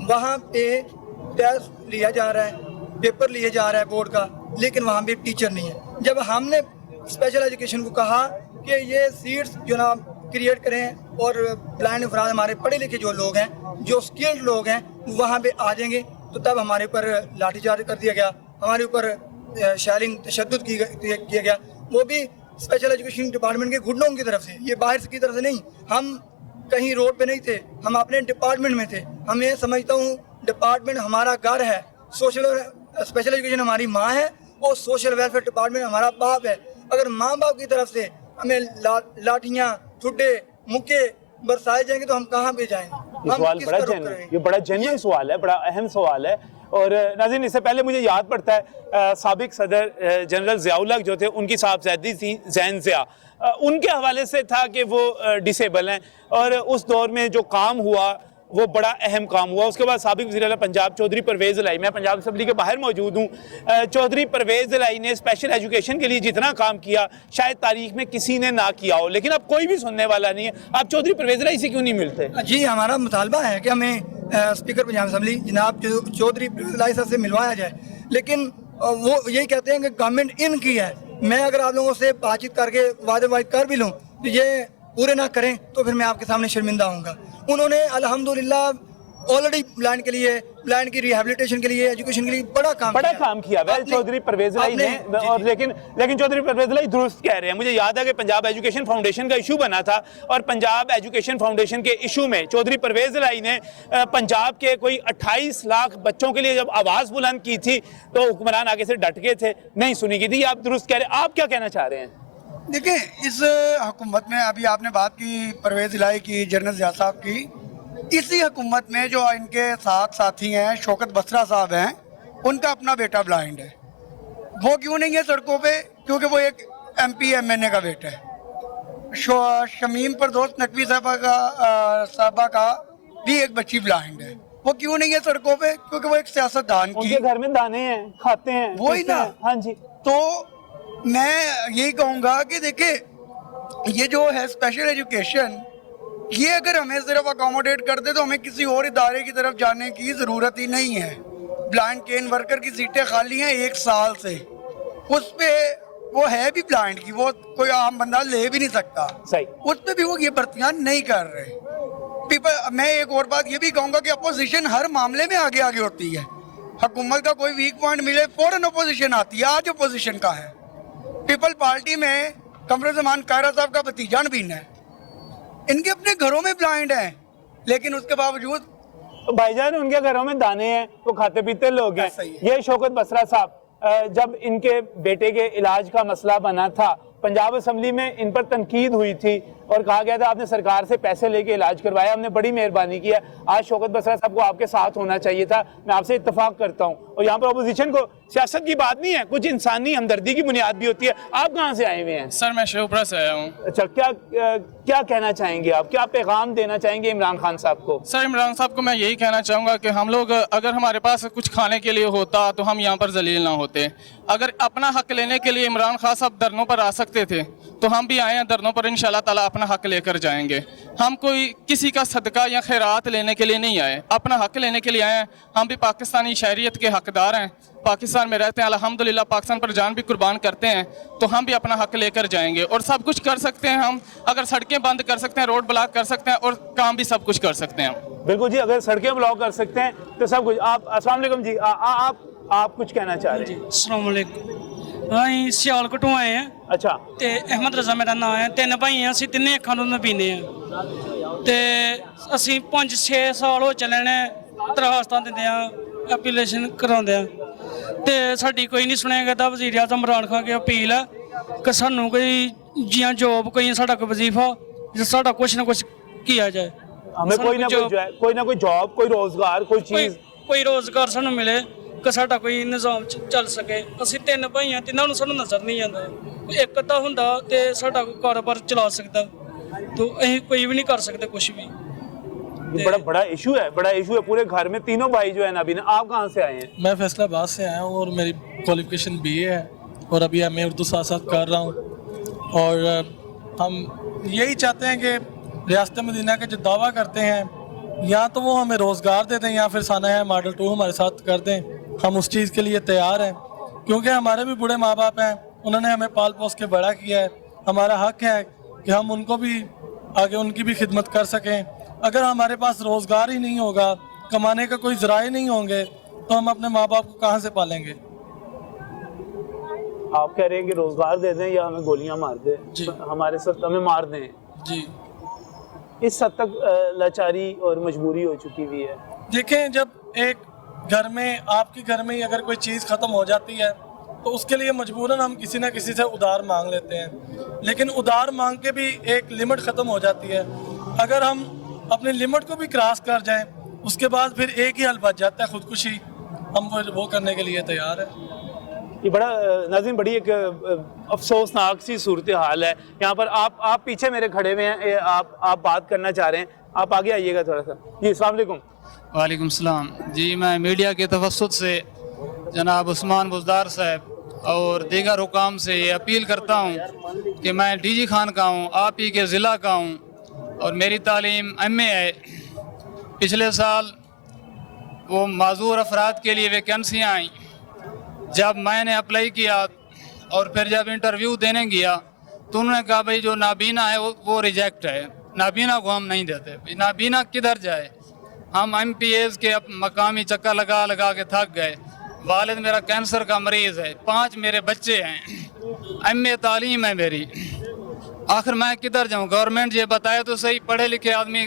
वहाँ पे टेस्ट लिया जा रहा है, पेपर लिया जा रहा है बोर्ड का, लेकिन वहाँ पे टीचर नहीं है। जब हमने स्पेशल एजुकेशन को कहा कि ये सीट्स जो ना क्रिएट करें और ब्लाइंड अफराद हमारे पढ़े लिखे जो लोग हैं, जो स्किल्ड लोग हैं, वहाँ पे आ जाएंगे, तो तब हमारे ऊपर लाठीचार्ज कर दिया गया, हमारे ऊपर शेयरिंग तशद्दुद किया गया, वो भी स्पेशल एजुकेशन डिपार्टमेंट के गुंडों की तरफ से, ये बाहर की तरफ से नहीं। हम कहीं रोड पे नहीं थे, हम अपने डिपार्टमेंट में थे। हम ये समझता हूँ डिपार्टमेंट हमारा घर है, सोशल स्पेशल एजुकेशन हमारी माँ है और सोशल वेलफेयर डिपार्टमेंट हमारा बाप है। अगर माँ बाप की तरफ से हमें लाठियाँ, ठुड्डे, मुक्के बरसाए जाएंगे तो हम कहाँ पे जाएंगे? ये सवाल बड़ा ये बड़ा जेन्युइन सवाल है, बड़ा अहम सवाल है। और नाज़रीन, इससे पहले मुझे याद पड़ता है साबिक सदर जनरल ज़ियाउल हक जो थे, उनकी साहबजादी थी ज़ैन ज़िया, उनके हवाले से था कि वो डिसेबल हैं, और उस दौर में जो काम हुआ वो बड़ा अहम काम हुआ। उसके बाद साबिक वज़ीर आला पंजाब चौधरी परवेज़ इलाही, मैं पंजाब असम्बली के बाहर मौजूद हूँ, चौधरी परवेज़ इलाही ने स्पेशल एजुकेशन के लिए जितना काम किया शायद तारीख में किसी ने ना किया हो, लेकिन अब कोई भी सुनने वाला नहीं है। आप चौधरी परवेज़ इलाही से क्यों नहीं मिलते? जी, हमारा मुतालबा है कि हमें स्पीकर पंजाब असम्बली जनाब चौधरी परवेज़ इलाही साहब से मिलवाया जाए, लेकिन वो यही कहते हैं कि गवर्नमेंट इनकी है। मैं अगर आप लोगों से बातचीत करके वादे कर भी लूँ तो ये पूरे ना करें तो फिर मैं आपके सामने शर्मिंदा होऊंगा। उन्होंने अल्हम्दुलिल्लाह ऑलरेडी ब्लाइंड के लिए, ब्लाइंड की रिहेबिलिटेशन के लिए, एजुकेशन के लिए बड़ा काम किया वेल चौधरी परवेज़ इलाही ने। और लेकिन चौधरी परवेज़ इलाही दुरुस्त कह रहे हैं। मुझे याद है कि पंजाब एजुकेशन फाउंडेशन का इशू बना था, और पंजाब एजुकेशन फाउंडेशन के इशू में चौधरी परवेज़ इलाही ने पंजाब के कोई 28 लाख बच्चों के लिए जब आवाज़ बुलंद की थी तो हुक्मरान आगे से डट गए थे, नहीं सुनी की थी। आप दुरुस्त कह रहे हैं, आप क्या कहना चाह रहे हैं? देखिए, इस हुकूमत में अभी आपने बात की परवेज़ इलाही की, जनरल ज़िया साहब की, इसी हुकूमत में जो इनके साथ साथी हैं, शौकत बसरा साहब हैं, उनका अपना बेटा ब्लाइंड है। वो क्यों नहीं है सड़कों पे? क्योंकि वो एक MP MNA का बेटा है। शमीम परदोस नकवी साहबा का भी एक बच्ची ब्लाइंड है। वो क्यों नहीं है सड़कों पे? क्योंकि वो एक सियासतदान की, उनके घर में दाने हैं, खाते हैं, वही ना। हाँ जी। तो मैं यही कहूँगा कि देखिए, ये जो है स्पेशल एजुकेशन, ये अगर हमें सिर्फ अकोमोडेट कर दे तो हमें किसी और इदारे की तरफ जाने की ज़रूरत ही नहीं है। ब्लाइंड केन वर्कर की सीटें खाली हैं 1 साल से, उस पे वो है भी ब्लाइंड की, वो कोई आम बंदा ले भी नहीं सकता, सही, उस पे भी वो ये भर्तियाँ नहीं कर रहे। मैं एक और बात ये भी कहूँगा कि अपोजिशन हर मामले में आगे आगे होती है। हुकूमत का कोई वीक पॉइंट मिले फौरन अपोजिशन आती है। आज अपोजिशन का है, पीपल पार्टी में कमरुज़्ज़मान कायरा साहब का भतीजा नबीन है, इनके अपने घरों में ब्लाइंड हैं, लेकिन उसके बावजूद भाईजान उनके घरों में दाने हैं, वो खाते पीते लोग हैं। ये शौकत बसरा साहब, जब इनके बेटे के इलाज का मसला बना था, पंजाब असम्बली में इन पर तनकीद हुई थी और कहा गया था आपने सरकार से पैसे लेके इलाज करवाया, हमने बड़ी मेहरबानी की है। आज शौकत बसरा साहब को आपके साथ होना चाहिए था, मैं आपसे इत्तेफाक करता हूँ। और यहाँ पर अपोजिशन को सियासत की बात नहीं है, कुछ इंसानी हमदर्दी की बुनियाद भी होती है। आप कहाँ से आए हुए हैं? सर मैं शेखपुरा से आया हूँ। अच्छा, क्या कहना चाहेंगे आप, क्या पैगाम देना चाहेंगे इमरान खान साहब को? सर इमरान साहब को मैं यही कहना चाहूँगा कि हम लोग, अगर हमारे पास कुछ खाने के लिए होता तो हम यहाँ पर जलील ना होते। अगर अपना हक लेने के लिए इमरान खान साहब धरनों पर आ सकते थे तो हम भी आए हैं धरनों पर, इंशाल्लाह ताला अपना हक लेकर जाएंगे। हम कोई किसी का सदका या खैरात लेने के लिए नहीं आए, अपना हक लेने के लिए आए हैं। हम भी पाकिस्तानी शहरियत के हकदार हैं, पाकिस्तान में रहते हैं, अल्हम्दुलिल्लाह पाकिस्तान पर जान भी कुर्बान करते हैं, तो हम भी अपना हक लेकर जाएंगे और सब कुछ कर सकते हैं। हम अगर सड़कें बंद कर सकते हैं, रोड ब्लॉक कर सकते हैं और काम भी सब कुछ कर सकते हैं। बिल्कुल जी, अगर सड़कें ब्लॉक कर सकते हैं तो सब कुछ। आप अस्सलाम वालेकुम जी, आप कुछ कहना चाह रहे हैं? अस्सलाम वालेकुम। ਅਸੀਂ ਸਿਆਲਕੋਟੋਂ ਆਏ ਆ। ਅੱਛਾ। ਤੇ ਅਹਿਮਦ ਰਜ਼ਾ ਮੇਰਾ ਨਾਮ ਹੈ। 3 ਭਾਈ ਆ ਅਸੀਂ, ਤਿੰਨੇ ਅੱਖਾਂ ਤੋਂ ਪੀਂਦੇ ਆ ਤੇ ਅਸੀਂ 5-6 ਸਾਲ ਹੋ ਚੱਲੇ ਨੇ ਦਰਖਾਸਤਾਂ ਦਿੰਦੇ ਆ, ਐਪਲੀਕੇਸ਼ਨ ਕਰਾਉਂਦੇ ਆ ਤੇ ਸਾਡੀ ਕੋਈ ਨਹੀਂ ਸੁਣਿਆ ਕਰਦਾ। ਵਜ਼ੀਰ ਆਜ਼ਮ ਇਮਰਾਨ ਖਾਨ ਕੀ ਅਪੀਲ ਹੈ ਕਿ ਸਾਨੂੰ ਕੋਈ ਜਾਂ ਜੋਬ, ਕੋਈ ਸਾਡਾ ਕੋਈ ਵਜ਼ੀਫਾ, ਸਾਡਾ ਕੁਛ ਨਾ ਕੁਛ किया जाए। हमें कोई ना कोई जॉब, कोई रोजगार, कोई चीज, कोई रोजगार सानू मिले कि साडा कोई निज़ाम चल सके। ਅਸੀਂ 3 ਭਾਈ ਆ, ਤਿੰਨਾਂ ਨੂੰ ਸਾਨੂੰ ਨਜ਼ਰ ਨਹੀਂ ਆਉਂਦਾ। ਇੱਕ ਅੱਧਾ ਹੁੰਦਾ ਤੇ ਸਾਡਾ ਕੋਈ ਕਾਰੋਬਾਰ ਚਲਾ ਸਕਦਾ, तो ਅਸੀਂ ਕੋਈ ਵੀ ਨਹੀਂ ਕਰ ਸਕਦੇ कुछ भी। बड़ा इशू है पूरे घर में। तीनों भाई जो है ना, अभी आप कहाँ से आए हैं? मैं फैसलाबाद से आया हूँ और मेरी क्वालिफिकेशन BA है और अभी मैं उर्दू साथ साथ कर रहा हूँ। और हम यही चाहते हैं कि रियासत मदीना के जो दावा करते हैं या तो वो हमें रोज़गार दे दें या फिर साना है मॉडल 2 हमारे साथ कर दें। हम उस चीज़ के लिए तैयार हैं। क्योंकि हमारे भी बूढ़े माँ बाप हैं, उन्होंने हमें पाल पोस के बड़ा किया है। हमारा हक है कि हम उनको भी आगे उनकी भी खिदमत कर सकें। अगर हमारे पास रोज़गार ही नहीं होगा, कमाने का कोई ज़राए नहीं होंगे, तो हम अपने माँ बाप को कहाँ से पालेंगे? आप कह रहे हैं कि रोजगार दे दें या हमें गोलियां मार दें, हमारे साथ हमें मार दें जी। इस हद तक लाचारी और मजबूरी हो चुकी हुई है। देखें, जब एक घर में, आपके घर में ही अगर कोई चीज़ ख़त्म हो जाती है तो उसके लिए मजबूरन हम किसी न किसी से उधार मांग लेते हैं, लेकिन उधार मांग के भी एक लिमिट ख़त्म हो जाती है। अगर हम अपनी लिमिट को भी क्रॉस कर जाएं, उसके बाद फिर एक ही हल बच जाता है, खुदकुशी। हम वो करने के लिए तैयार है। ये बड़ा नाज़रीन, बड़ी एक अफसोसनाक सी सूरत हाल है। यहाँ पर आप पीछे मेरे खड़े हुए हैं, आप बात करना चाह रहे हैं, आप आगे आइएगा थोड़ा सा। जी, अस्सलाम वालेकुम। वालेकुम सलाम जी। मैं मीडिया के तवस्सुत से जनाब उस्मान बुज़दार साहब और दीगर हुकाम से ये अपील करता हूँ कि मैं डीजी खान का हूँ, आप ही के ज़िला का हूँ और मेरी तालीम MA है। पिछले साल वो माजूर अफराद के लिए वैकेंसियाँ आई, जब मैंने अप्लाई किया और फिर जब इंटरव्यू देने गया तो उन्होंने कहा भाई जो नाबीना है वो रिजेक्ट है, नाबीना को हम नहीं देते। नाबीना किधर जाए? हम MPAs के मकामी चक्कर लगा लगा के थक गए। वालिद मेरा कैंसर का मरीज़ है, 5 मेरे बच्चे हैं, MA तालीम है मेरी, आखिर मैं किधर जाऊँ? गवर्नमेंट ये बताए तो सही, पढ़े लिखे आदमी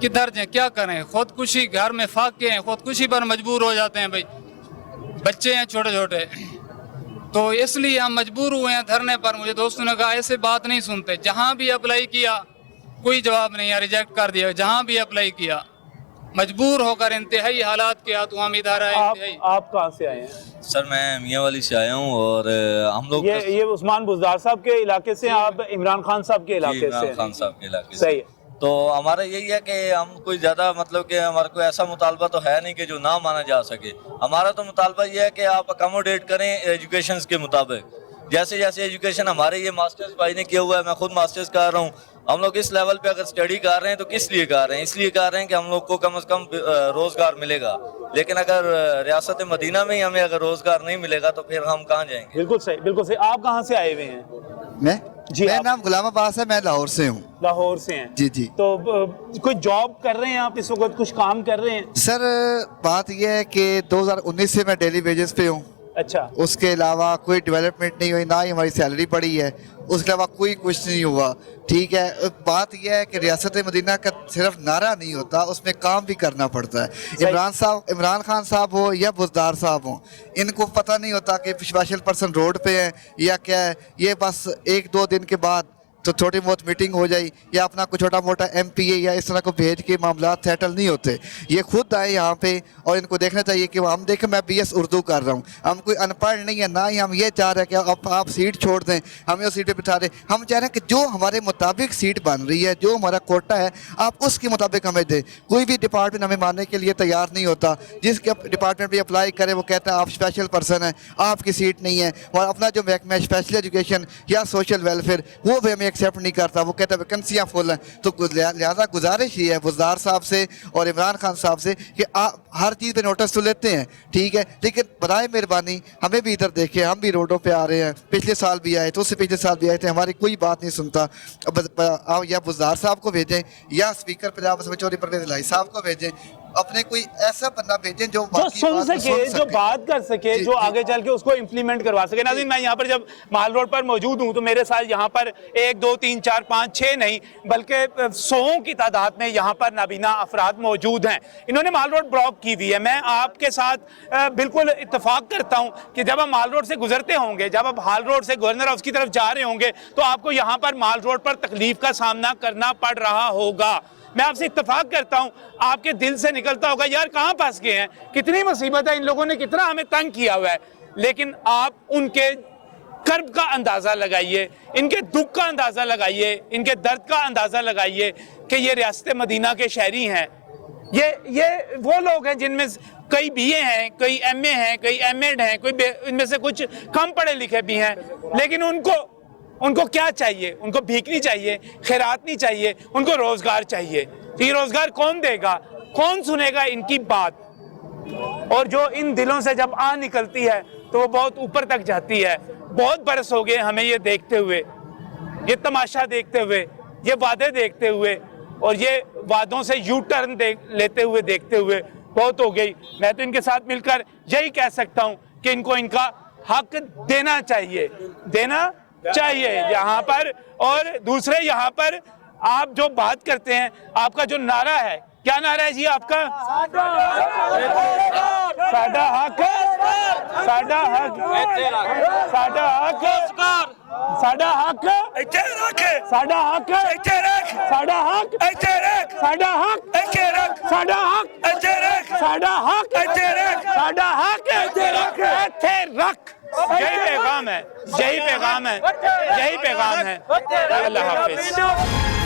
किधर जाए, क्या करें? खुदकुशी, घर में फाके हैं, खुदकुशी पर मजबूर हो जाते हैं भाई, बच्चे हैं छोटे छोटे। तो इसलिए हम मजबूर हुए हैं धरने पर। मुझे दोस्तों ने कहा ऐसे बात नहीं सुनते, जहाँ भी अप्लाई किया कोई जवाब नहीं है, रिजेक्ट कर दिया। जहाँ भी अप्लाई किया मजबूर होकर इंतहाई हालात के हाथ हम इधर आए। आप कहाँ से आए हैं? सर मैं मियाँ वाली से आया हूँ और हम लोग ये उस्मान बुज़दार साहब के इलाके से, आप इमरान खान साहब के इलाके से? इमरान खान साहब के इलाके से। सही है। तो हमारा यही है कि हम कोई ज़्यादा मतलब कि हमारा कोई ऐसा मुतालबा तो है नहीं कि जो ना माना जा सके। हमारा तो मुतालबा ये है कि आप अकोमोडेट करें एजुकेशन के मुताबिक। जैसे जैसे एजुकेशन हमारे, ये मास्टर्स भाई ने किया हुआ है, मैं खुद मास्टर्स कर रहा हूँ। हम लोग इस लेवल पे अगर स्टडी कर रहे हैं तो किस लिए कर रहे हैं? इसलिए कर रहे हैं कि हम लोग को कम से कम रोज़गार मिलेगा। लेकिन अगर रियासत मदीना में ही हमें अगर रोज़गार नहीं मिलेगा तो फिर हम कहाँ जाएंगे? बिल्कुल सही, बिल्कुल सही। आप कहाँ से आए हुए हैं? मैं जी, मेरा नाम गुलाम अब्बास है, मैं लाहौर से हूँ। लाहौर से हैं? जी जी। तो कोई जॉब कर रहे हैं आप इस वक्त, कुछ काम कर रहे हैं? सर बात यह है कि 2019 से मैं डेली वेजेस पे हूँ। अच्छा। उसके अलावा कोई डेवलपमेंट नहीं हुई, ना ही हमारी सैलरी बढ़ी है, उसके अलावा कोई कुछ नहीं हुआ। ठीक है, बात यह है कि रियासत मदीना का सिर्फ नारा नहीं होता, उसमें काम भी करना पड़ता है। इमरान खान साहब हो या बुज़दार साहब हो, इनको पता नहीं होता कि स्पेशल पर्सन रोड पे है या क्या है। ये बस 1-2 दिन के बाद तो छोटी बहुत मीटिंग हो जाए या अपना कोई छोटा मोटा MPA या इस तरह को भेज के मामला सेटल नहीं होते। ये खुद आए यहाँ पे और इनको देखना चाहिए कि हम देखें, मैं BS उर्दू कर रहा हूँ, हम कोई अनपढ़ नहीं है, ना ही हम ये चाह रहे हैं कि आप सीट छोड़ दें, हमें उस सीट पे बिठा दें। हम चाह रहे हैं कि जो हमारे मुताबिक सीट बन रही है, जो हमारा कोटा है, आप उसके मुताबिक हमें दें। कोई भी डिपार्टमेंट हमें मानने के लिए तैयार नहीं होता। जिसके डिपार्टमेंट भी अप्लाई करे वो कहता है आप स्पेशल पर्सन हैं, आपकी सीट नहीं है। और अपना जो महकमा है स्पेशल एजुकेशन या सोशल वेलफेयर, वो भी हमें एक्सेप्ट नहीं करता। वो कहता है वैकेंसियाँ फुल हैं। तो लिहाजा गुजारिश ये है बुज़दार साहब से और इमरान खान साहब से कि आप हर चीज़ पे नोटिस तो लेते हैं, ठीक है, लेकिन बराए मेहरबानी हमें भी इधर देखें। हम भी रोडों पे आ रहे हैं, पिछले साल भी आए, तो उससे पिछले साल भी आए थे, हमारी कोई बात नहीं सुनता। अब या बुज़दार साहब को भेजें या स्पीकर पंजाब असम्बली चौधरी परवेज़ इलाही साहब को भेजें, अपने कोई ऐसा बंदा भेजें जो सुन सके, जो बात कर सके, जो आगे चल के उसको इम्प्लीमेंट करवा सके। नाज़रीन, मैं यहाँ पर जब माल रोड पर मौजूद हूँ तो मेरे साथ यहाँ पर 1, 2, 3, 4, 5, 6 नहीं बल्कि 100 की तादाद में यहाँ पर नाबीना अफराद मौजूद हैं। इन्होंने माल रोड ब्लॉक की हुई है। मैं आपके साथ बिल्कुल इत्तेफाक करता हूँ कि जब हम माल रोड से गुजरते होंगे, जब आप हाल रोड से गवर्नर हाउस की तरफ जा रहे होंगे तो आपको यहाँ पर माल रोड पर तकलीफ का सामना करना पड़ रहा होगा। मैं आपसे इत्तेफाक करता हूं, आपके दिल से निकलता होगा यार कहां फंस गए हैं, कितनी मुसीबत है, इन लोगों ने कितना हमें तंग किया हुआ है। लेकिन आप उनके कर्ब का अंदाजा लगाइए, इनके दुख का अंदाजा लगाइए, इनके दर्द का अंदाजा लगाइए कि ये रियासत मदीना के शहरी हैं। ये वो लोग हैं जिनमें कई BA हैं, कई MA हैं, कई MEd हैं, कोई इनमें से कुछ कम पढ़े लिखे भी हैं। लेकिन उनको क्या चाहिए? उनको भीख नहीं चाहिए, खैरात नहीं चाहिए, उनको रोजगार चाहिए। तो ये रोजगार कौन देगा, कौन सुनेगा इनकी बात? और जो इन दिलों से जब आ निकलती है तो वो बहुत ऊपर तक जाती है। बहुत बरस हो गए हमें ये देखते हुए, ये तमाशा देखते हुए, ये वादे देखते हुए और ये वादों से यू टर्न लेते हुए देखते हुए बहुत हो गई। मैं तो इनके साथ मिलकर यही कह सकता हूँ कि इनको इनका हक देना चाहिए यहाँ पर। और दूसरे यहाँ पर आप जो बात करते हैं, आपका जो नारा है, क्या नारा है जी आपका? साडा हक, साडा हक, साडा हक, साडा हक, साडा हक, साडा हक, साडा हक, साडा हक, साडा हक, साडा हक, इत्थे रख। यही पैगाम है, यही पैगाम है, यही पैगाम है। अल्लाह हाफिज।